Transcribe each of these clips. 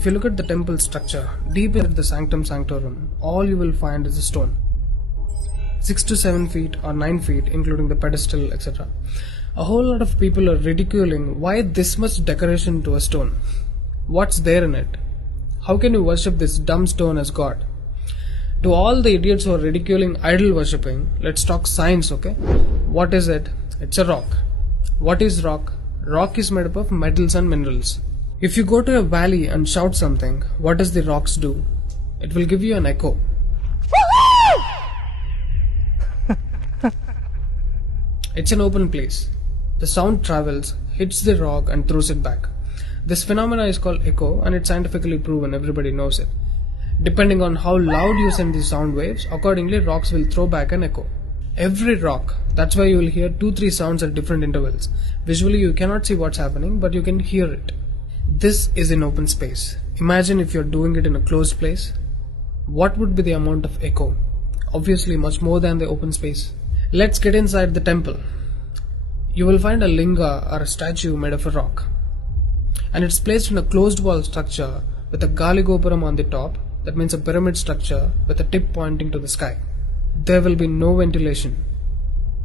If you look at the temple structure, deep into the sanctum sanctorum, all you will find is a stone. 6 to 7 feet or 9 feet, including the pedestal, etc. A whole lot of people are ridiculing why this much decoration to a stone. What's there in it? How can you worship this dumb stone as God? To all the idiots who are ridiculing idol worshipping, let's talk science, okay? What is it? It's a rock. What is rock? Rock is made up of metals and minerals. If you go to a valley and shout something, what does the rocks do? It will give you an echo. It's an open place. The sound travels, hits the rock and throws it back. This phenomena is called echo and it's scientifically proven, everybody knows it. Depending on how loud you send the sound waves, accordingly rocks will throw back an echo. Every rock, that's why you will hear 2-3 sounds at different intervals. Visually you cannot see what's happening, but you can hear it. This is in open space. Imagine if you're doing it in a closed place. What would be the amount of echo? Obviously much more than the open space. Let's get inside the temple. You will find a linga or a statue made of a rock. And it's placed in a closed wall structure with a Galigopuram on the top. That means a pyramid structure with a tip pointing to the sky. There will be no ventilation.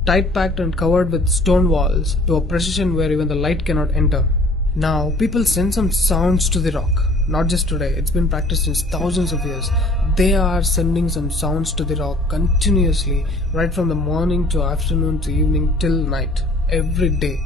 Tight packed and covered with stone walls to a precision where even the light cannot enter. Now people send some sounds to the rock. Not just today, it's been practiced since thousands of years. They are sending some sounds to the rock continuously, right from the morning to afternoon to evening till night, every day.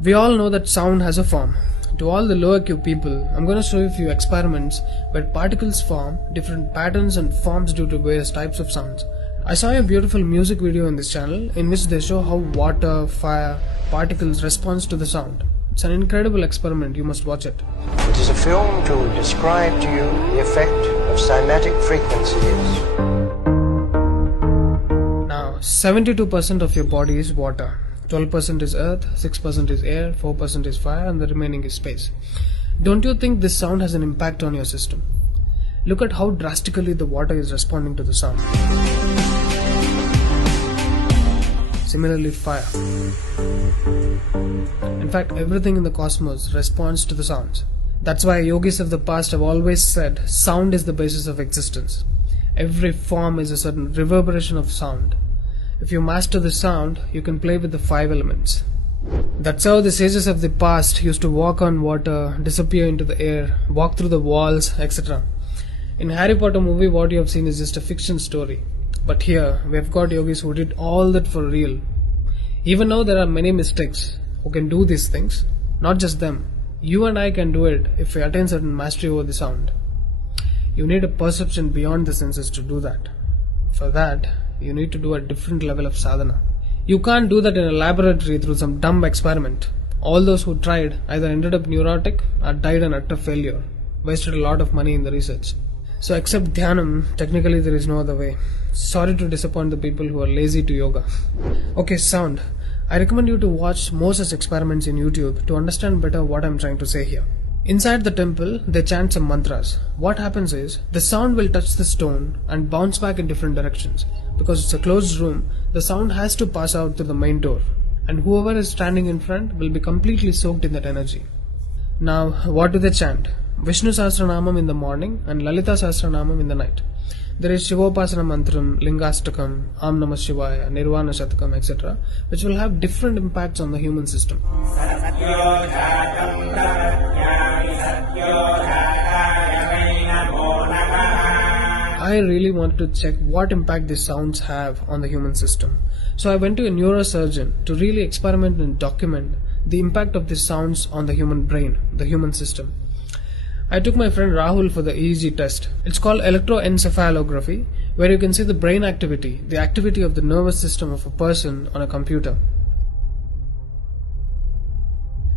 We all know that sound has a form. To all the lower IQ people, I'm going to show you a few experiments where particles form different patterns and forms due to various types of sounds. I saw a beautiful music video in this channel in which they show how water, fire, particles respond to the sound. It's an incredible experiment, you must watch it. It is a film to describe to you the effect of cymatic frequencies. Now, 72% of your body is water. 12% is earth, 6% is air, 4% is fire, and the remaining is space. Don't you think this sound has an impact on your system? Look at how drastically the water is responding to the sound. Similarly, fire. In fact, everything in the cosmos responds to the sounds. That's why yogis of the past have always said sound is the basis of existence. Every form is a certain reverberation of sound. If you master the sound, you can play with the 5 elements. That's how the sages of the past used to walk on water, disappear into the air, walk through the walls, etc. In Harry Potter movie, what you have seen is just a fiction story. But here, we have got yogis who did all that for real. Even though there are many mystics who can do these things, not just them. You and I can do it if we attain certain mastery over the sound. You need a perception beyond the senses to do that. For that, you need to do a different level of sadhana. You can't do that in a laboratory through some dumb experiment. All those who tried either ended up neurotic or died an utter failure. Wasted a lot of money in the research. So except Dhyanam, technically there is no other way. Sorry to disappoint the people who are lazy to yoga. Okay, sound. I recommend you to watch more such experiments in YouTube to understand better what I'm trying to say here. Inside the temple, they chant some mantras. What happens is, the sound will touch the stone and bounce back in different directions. Because it's a closed room, the sound has to pass out through the main door. And whoever is standing in front will be completely soaked in that energy. Now, what do they chant? Vishnu Sahasranamam in the morning and Lalita Sahasranamam in the night. There is Shivopasana Mantram, Lingastakam, Am Namah Shivaya, Nirvana Shatakam, etc., which will have different impacts on the human system. I really wanted to check what impact these sounds have on the human system. So I went to a neurosurgeon to really experiment and document the impact of these sounds on the human brain, the human system. I took my friend Rahul for the EEG test. It's called electroencephalography, where you can see the brain activity, the activity of the nervous system of a person on a computer.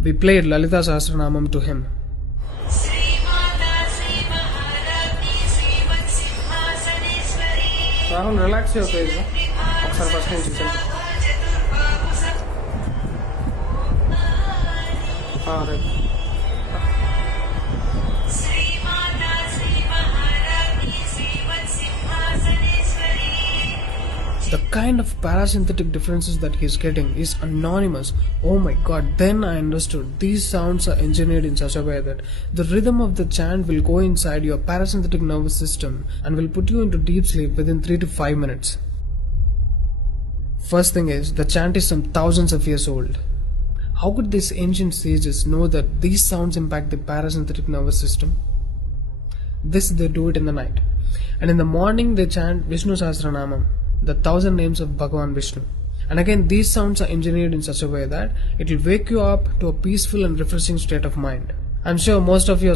We played Lalita Sahasranamam to him. Rahul, relax your face. Right. The kind of parasympathetic differences that he's getting is anonymous. Oh my god, then I understood. These sounds are engineered in such a way that the rhythm of the chant will go inside your parasympathetic nervous system and will put you into deep sleep within 3 to 5 minutes. First thing is, the chant is some thousands of years old. How could these ancient sages know that these sounds impact the parasympathetic nervous system? This they do it in the night. And in the morning they chant Vishnu Sahasranamam, the 1,000 names of Bhagavan Vishnu. And again, these sounds are engineered in such a way that it will wake you up to a peaceful and refreshing state of mind. I'm sure most of you are